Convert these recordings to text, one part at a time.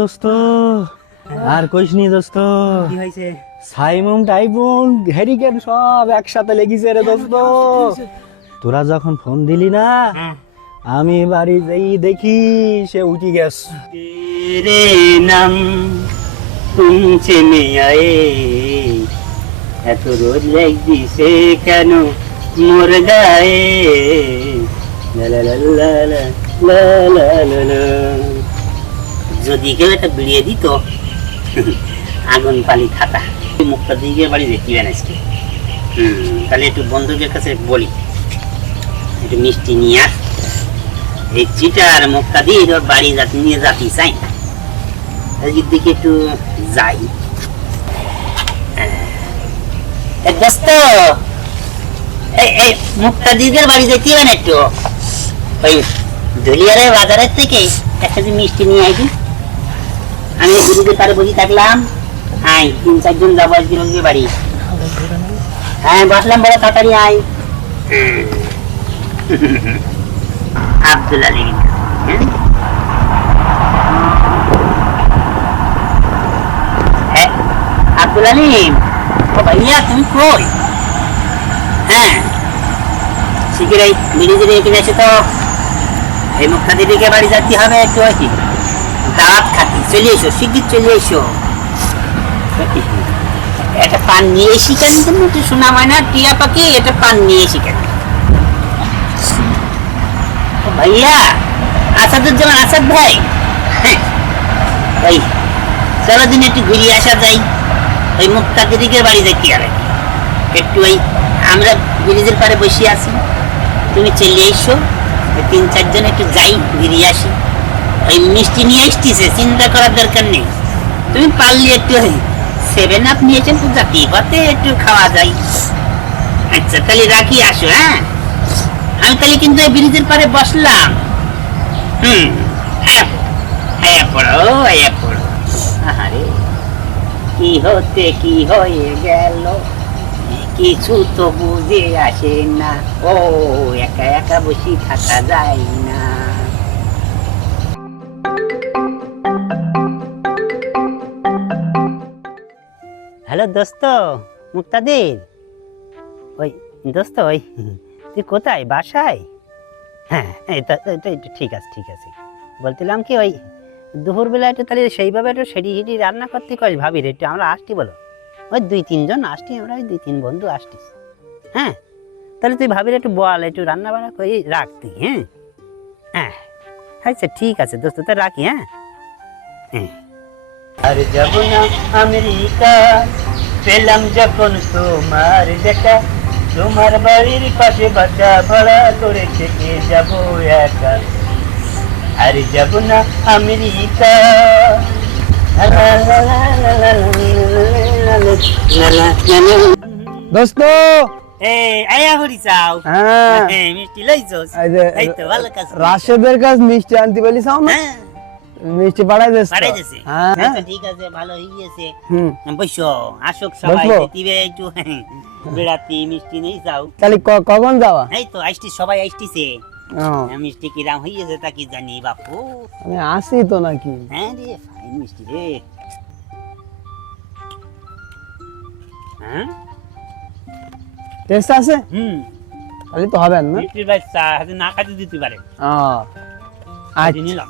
দোস্ত আর কইস নি দোস্ত। সাইমুম টাইমুন হেরিকেন হ্যারিকেন সব একসাথে লেগেছে রে দোস্ত। তোরা যখন ফোন দিলি না আমি বাড়ি যেই দেখি সে উঠি গেছ। নাম। তুমছে মেয়ে এত রোদ লাগ দিছে কেন? মোর গায়ে যদি কেউ এটা বিড়িয়ে দিত, আগুন পালি খাতা। মুখটা দিকে বাড়ি দেখিবেন আজকে তাহলে একটু বন্ধুদের কাছে বলি। একটু মিষ্টি নিয়ে আস এই চিটার মুখটা দিয়ে তোর বাড়ি নিয়ে যাতি, চাই। না দিকে একটু যাই। দোস্ত এই এই মুক্তা বাড়ি যেতে হবে না একটু? ওই ধুলিয়ারে বাজারের থেকে একটা যে মিষ্টি নিয়ে আইবি আমি দিদিদের পারে বসে থাকলাম আই তিন চারজন যাব আজকে রোগীর বাড়ি। হ্যাঁ বসলাম বড় তাড়াতাড়ি আয় আব্দুল আলী। হ্যাঁ, ও ভাইয়া, তুমি কই? হ্যাঁ এসে তো এই বাড়ি যেতে হবে একটু আর কি দাঁত খাতি চলে এসো চলে এসো। একটা পান নিয়ে এসি কেন তুমি? শোনা হয় না, টিয়া পাখি এটা পান নিয়ে এসি কেন? ভাইয়া, আসাদুজ্জামান আসাদ ভাই? হ্যাঁ ওই চলো দিন একটু ঘুরিয়ে আসা যাই ওই মুক্তা দিদিকে বাড়ি দেখি আর একটু ওই আমরা ব্রিজের পারে বসে আছি। তুমি চলে এসো তিন চারজন একটু যাই ঘুরিয়ে আসি। ওই মিষ্টি নিয়ে আসতেছে, চিন্তা করার দরকার নেই। তুমি পারলে একটু ওই সেভেন আপ নিয়েছেন তো জাতি পাতে একটু খাওয়া যায়। আচ্ছা তাহলে রাখি, আসো হ্যাঁ? আমি তাহলে কিন্তু এই ব্রিজের পারে বসলাম। হুম হ্যাঁ হ্যাঁ পড়ো হ্যাঁ পড়ো। আরে কি হতে, কি হয়ে গেল? কিছু তো বুঝে আসে না। ও, একা একা বসে থাকা যায় না। হ্যালো দোস্ত, মুক্তাদির। ওই, দোস্ত, ওই, তুই কোথায়, বাসায়? হ্যাঁ এটা এটা ঠিক আছে ঠিক আছে। বলছিলাম কি ওই দুপুরবেলা একটু তাহলে সেইভাবে একটু সেডি হিডি রান্না করতে কয় ভাবি রে একটু আমরা আসছি বলো। ওই দুই তিনজন আসছি, আমরা ওই দুই তিন বন্ধু আসছিস হ্যাঁ? তাহলে তুই ভাবির একটু বল, একটু রান্না বান্না করে, রাখ তুই হ্যাঁ? হ্যাঁ। আচ্ছা ঠিক আছে দোস্ত, তো রাখি হ্যাঁ? হ্যাঁ। আর যাব না আমেরিকা পেলাম, যখন তোমার দেখা, তোমার বাড়ির পাশে বাসা ভাড়া করে থেকে যাব একা। আর যাব না আমেরিকা। দোস্ত। হ্যাঁ। রাশেদের কাজ মিষ্টি আনতে পারি চাও না? হ্যাঁ। মিষ্টি পাড়াই দেশ হ্যাঁ। ঠিক আছে ভালো হয়ে গেছে আসুক সবাই দিবে একটু। বেড়াতে মিষ্টি নেই যাও তাহলে কখন যাওয়া? এই তো আইসটি সবাই আইসটিছে মিষ্টি হয়ে গেছে তা কি জানি বাপু? আমি আসি তো নাকি? হ্যাঁ রে ফাইন মিষ্টি রে। হ্যাঁ? টেস্ট আছে? হুম। তাহলে তো হবে না। মিষ্টির ভাই চা হাতে না খাতে দিতে পারে। আজ আচ্ছা। নিলাম।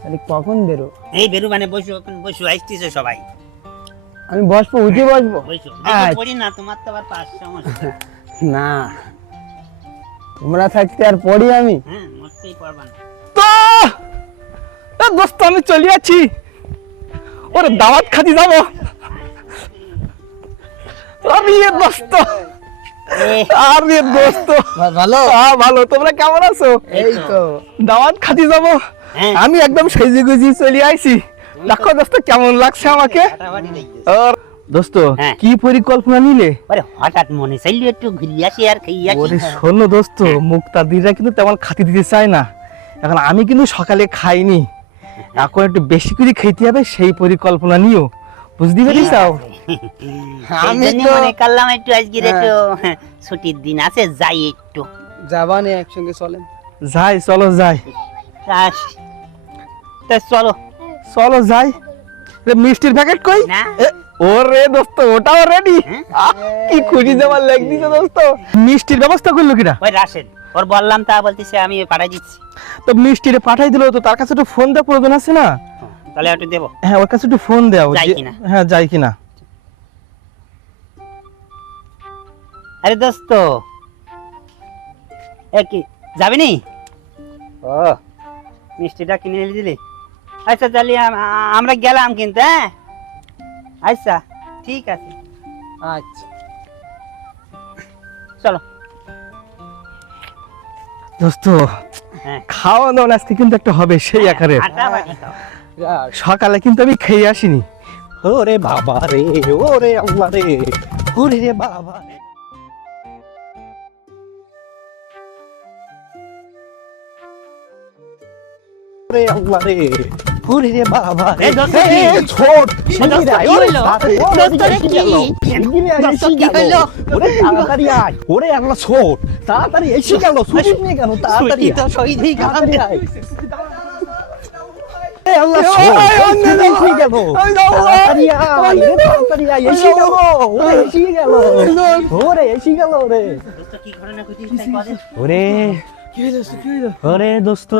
তাহলে কখন বেরো? এই বেরু মানে বসো এখন বসো আসতেছে সবাই। আমি বসবো উঠে বসবো? বসো। আচ্ছা। পড়ি না তোমার তো আবার পাঁচ সমস্যা। না। তোমরা থাকতে আর পড়ি আমি? হ্যাঁ মরতেই পারবা না। তো! এ দোস্ত আমি চলে যাচ্ছি। ওরে দাওয়াত খাতি যাব। আমি এ দোস্ত। আমি এ দোস্ত। ভালো? হ্যাঁ ভালো। তোমরা কেমন আছো? এই তো। দাওয়াত খাতি যাব। হ্যাঁ। আমি একদম সেজে গুজি চলে আইছি। দেখো দোস্ত কেমন লাগছে আমাকে? আর দোস্ত হ্যাঁ। কি পরিকল্পনা নিলে? আরে হঠাৎ মনে চাইলো একটু ঘুরিয়ে আসি আর আসি। ওরে শোনো দোস্ত মুক্তাদিরা কিন্তু তেমন খাতি দিতে চায় না। এখন আমি কিন্তু সকালে খাইনি। এখন একটু বেশি করে খেতে হবে সেই পরিকল্পনা নিও। বুঝতে পেরেছাও আমি আমি তো মনে করলাম একটু আজকে হ্যাঁ। একটু ছুটির দিন আছে যাই একটু। যাবানে একসঙ্গে চলেন। যাই চলো যাই। চলো। চলো যাই। মিষ্টির প্যাকেট কই? না। ওরে দোস্ত ওটাও রেডি? কি খুশি যাবার লাগ দিছে দোস্ত? মিষ্টির ব্যবস্থা করল কিনা? ওই রাশেদ ওর বললাম তা বলতেছে আমি পাঠাই দিচ্ছি। তো মিষ্টিরে পাঠাই দিলো তো তার কাছে একটু ফোন দেওয়ার প্রয়োজন আছে না? তাহলে একটু দেবো। হ্যাঁ ওর কাছে একটু ফোন দাও? হ্যাঁ যাই কিনা। আরে দোস্ত এ কি যাবি নি? ও। মিষ্টিটা কিনে এনে দিলি। আচ্ছা তাহলে আমরা গেলাম কিন্তু হ্যাঁ? আচ্ছা ঠিক আছে। আচ্ছা। চলো। দোস্ত হ্যাঁ। খাওয়া দাওয়া আজকে কিন্তু একটা হবে সেই আকারে। খাও। বিরাট। সকালে কিন্তু আমি খেয়ে আসিনি। ওরে বাবা রে ওরে আল্লাহ রে ওরে রে বাবা রে। ওরে আল্লাহ রে। ওরে রে বাবা? এই, ছোট? ওরে তাড়াতাড়ি আয়। ওরে আল্লাহ ছোট। তাড়াতাড়ি এসে গেল। শুনি নিয়ে গেল। তাড়াতাড়ি তো শহীদ গেল। আয়। এই আল্লাহ ওরে দোস্ত।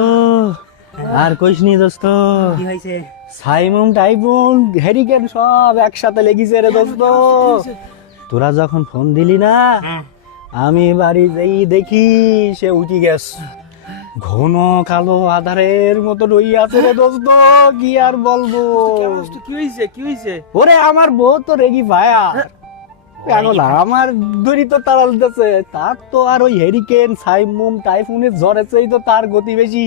আর কইস নি দোস্ত? কি হয়েছে সাইমন টাইমন হ্যারিকেন সব একসাথে লেগেছে রে দোস্ত। তোরা যখন ফোন দিলি না হ্যাঁ আমি বাড়ি যাই দেখি সে উঠি গেছ ঘন কালো আধারের মতো রই আছে রে দোস্ত কি আর বলব? কি হইছে? কি হইছে? ওরে আমার বউ তো রেগি ভায়া পাগল আমার দড়ি তো দিতেছে। তার তো আর ওই হেরিকেন সাইমুম টাইফুনের ঝড়েছেই তো তার গতি বেশি।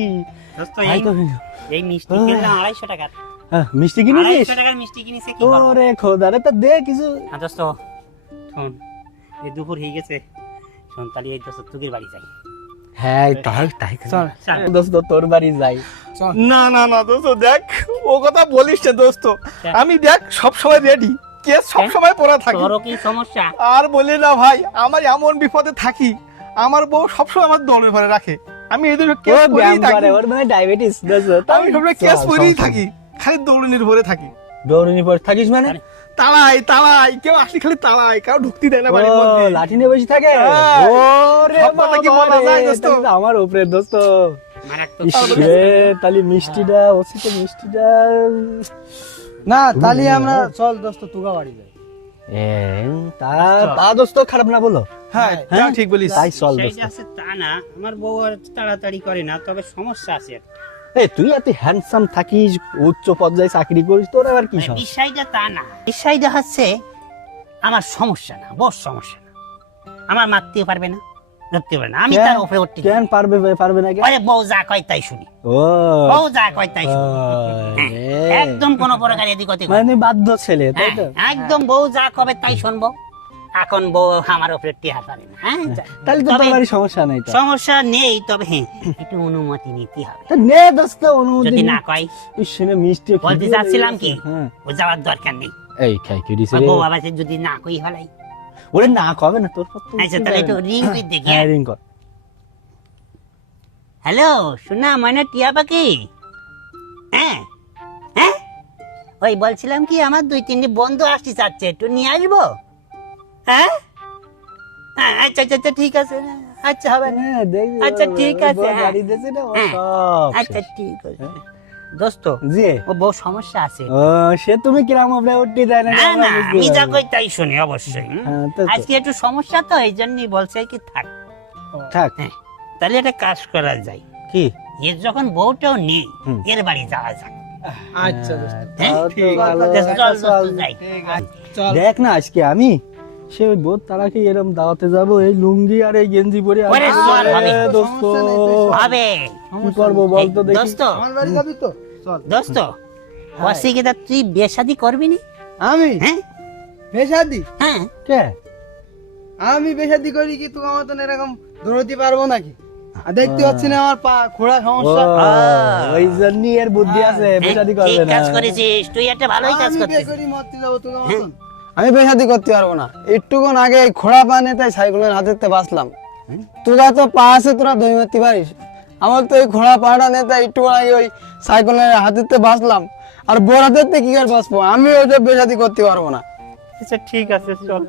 এই মিষ্টি কিনলাম আড়াইশো টাকার। হ্যাঁ, মিষ্টি কিনেছিস টাকার মিষ্টি কিনেছে কি করব? ওরে খোদারে তো দে কিছু। হ্যাঁ দোস্ত শোন এই দুপুর হয়ে গেছে শোন তাহলে এই দোস্ত বাড়ি যাই। হ্যাঁ তাই তাই চল। দোস্ত তোর বাড়ি যাই। চল। না না না দোস্ত দেখ ও কথা বলিস না দোস্ত। আমি দেখ সব সময় রেডি কে সব সময় পড়া থাকি। তোরও কি সমস্যা? আর বলি না ভাই আমার এমন বিপদে থাকি। আমার বউ সবসময় আমার দলের ঘরে রাখে। আমি এদের কেস ব্যায়াম থাকি। ওর মানে ডায়াবেটিস আমি সবসময় কেস করেই থাকি খালি দৌড়ে ভরে থাকি। দৌড়নি পর থাকিস মানে? তালাই তালাই কেউ আসলে খালি তালাই কাউ ঢুকতে দেয় না বাড়ির মধ্যে। লাঠি নিয়ে বসে থাকে? হ্যাঁ। ওরে কথা কি বাবা বলা যায়, দোস্ত? আমার উপরে দোস্ত। তাহলে মিষ্টিটা ওসি তো মিষ্টিটা না তাহলে আমরা চল দোস্ত তুগা বাড়ি তা তা দোস্ত খারাপ না বলো। হ্যাঁ হ্যাঁ? ঠিক বলিস। তাই চল দোস্ত। তা না আমার বউ আর তাড়াতাড়ি করে না তবে সমস্যা আছে। এই তুই এত হ্যান্ডসাম থাকিস উচ্চ পর্যায়ে চাকরি করিস তোর আবার কি মানে বিষয়টা তা না। বিষয়টা হচ্ছে আমার সমস্যা না বড় সমস্যা না। আমার মারতেও পারবে না। ধরতে পারবে না আমি তার উপরে উঠতে কেন পারবে পারবে না আরে বউ যা কয় তাই শুনি। ও। বউ যা কয় তাই শুনি। একদম কোনো প্রকার এদিক ওদিক মানে বাধ্য ছেলে তাই তো? হ্যাঁ, একদম বউ যা কবে তাই শুনব? এখন বউ আমার উপরে টিহার পারে না হ্যাঁ? তাহলে তো তোমার সমস্যা নাই তো। সমস্যা নেই তবে হ্যাঁ একটু অনুমতি নিতে হবে। তা নে দোস্ত অনুমতি যদি না। কয় শুনে মিষ্টি বলতে চাচ্ছিলাম কি? হ্যাঁ। ও যাওয়ার দরকার নেই। এই খাই কি দিছে বউ আবার যদি না কই হলাই। ওরে না কবে না? তোর আচ্ছা তাহলে একটু রিং করে দেখি হ্যাঁ রিং কর। হ্যালো শোনা মানে টিয়া পাখি? হ্যাঁ হ্যাঁ? ওই বলছিলাম কি আমার দুই তিনটি বন্ধু আসতে চাচ্ছে একটু নিয়ে আসব? হ্যাঁ? হ্যাঁ আচ্ছা আচ্ছা আচ্ছা ঠিক আছে। আচ্ছা হবে না। হ্যাঁ আচ্ছা, ঠিক আছে, হ্যাঁ। না ও হ্যাঁ। আচ্ছা ঠিক আছে। দোস্ত জি। ও বউ সমস্যা আছে। ও সে তুমি কিরাম আপনি উঠতে দেয় না না না আমি যা কই তাই শুনি অবশ্যই? হ্যাঁ। আজকে একটু সমস্যা তো এই জন্যই বলছে কি থাক। থাক। হ্যাঁ তাহলে একটা কাজ করা যায়। কি? এর যখন বউটাও নেই এর বাড়ি যাওয়া যাক। আচ্ছা দেখ না আজকে আমি। সে ওই বোধ তারাকে এরম দাওয়াতে যাব? এই লুঙ্গি আর এই গেঞ্জি পরে ওরে, চল, হবে। দোস্ত সমস্যা নেই, তুই চল। হবে। কি করব দেখি। দোস্ত আমার বাড়ি যাবি তো? চল। দোস্ত অসিকে তুই বিয়ে শাদি করবি নি? আমি? হ্যাঁ। বেশাদি হ্যাঁ। কে? আমি বেশাদি করি কি তুমি আমার মতন এরকম দৌড়তে পারব নাকি? আর দেখতে পাচ্ছি না আমার পা খোড়া সমস্যা। ওই জন্যই এর বুদ্ধি আছে বেশাদি করবে না। কাজ করেছিস তুই একটা ভালোই কাজ আমি বিয়ে করি মরতে যাব। আমি বেশাদি করতে পারব না। একটুক্ষণ আগে এই খোড়া পা তাই সাইকেলের হাতে বাঁচলাম। তোরা তো পা আছে তোরা দই মারতে পারিস। আমার তো এই ঘোড়া পাহাড়া নেতা একটু আগে ওই সাইকেলের হাতেতে বাঁচলাম। আর বোর হাতেতে কি আর বাঁচবো? আমি ওই যে বেশাদি করতে পারব না। আচ্ছা ঠিক আছে চল।